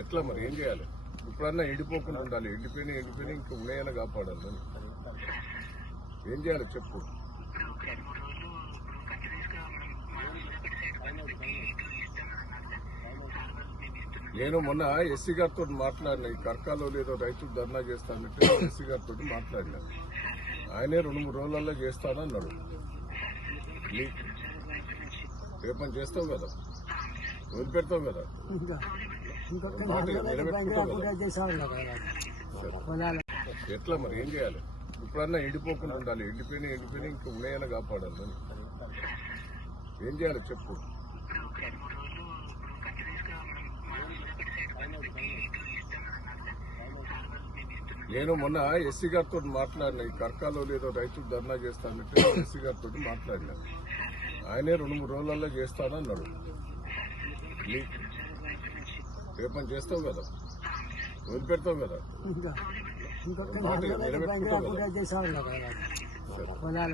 ఎట్లా మరి ఏం చేయాలి? ఇప్పుడన్నా ఎండిపోకుండా ఉండాలి. ఎండిపోయినా ఇంకా ఉన్నాయని కాపాడాలి. ఏం చేయాలి చెప్పు. నేను మొన్న ఎస్సీ గారితో మాట్లాడినా, ఈ కర్కాలో లేదో రైతులు ధర్నా చేస్తానంటే ఎస్సీ గారితో మాట్లాడినా. ఆయనే 2-3 రోజులలో చేస్తానన్నాడు. రేపని చేస్తావు కదా, వదిలిపెడతావు కదా, మాట నిలబెట్టుకుంటావు కదా. ఎట్లా మరి ఏం చేయాలి? ఇప్పుడన్నా ఎండిపోకుండా ఉండాలి. ఎండిపోయినా ఇంకా ఉన్నాయని కాపాడాలి. ఏం చేయాలి చెప్పు. నేను మొన్న ఎస్సీ గారితో మాట్లాడినా, ఈ కర్కాలో లేదో రైతులు ధర్నా చేస్తానంటే ఎస్సీ గారితో మాట్లాడినా. ఆయనే 2-3 రోజులలో చేస్తానన్నాడు. రేపని చేస్తావు కదా, వదిలిపెడతావు కదా, మాట నిలబెట్టుకుంటావు కదా.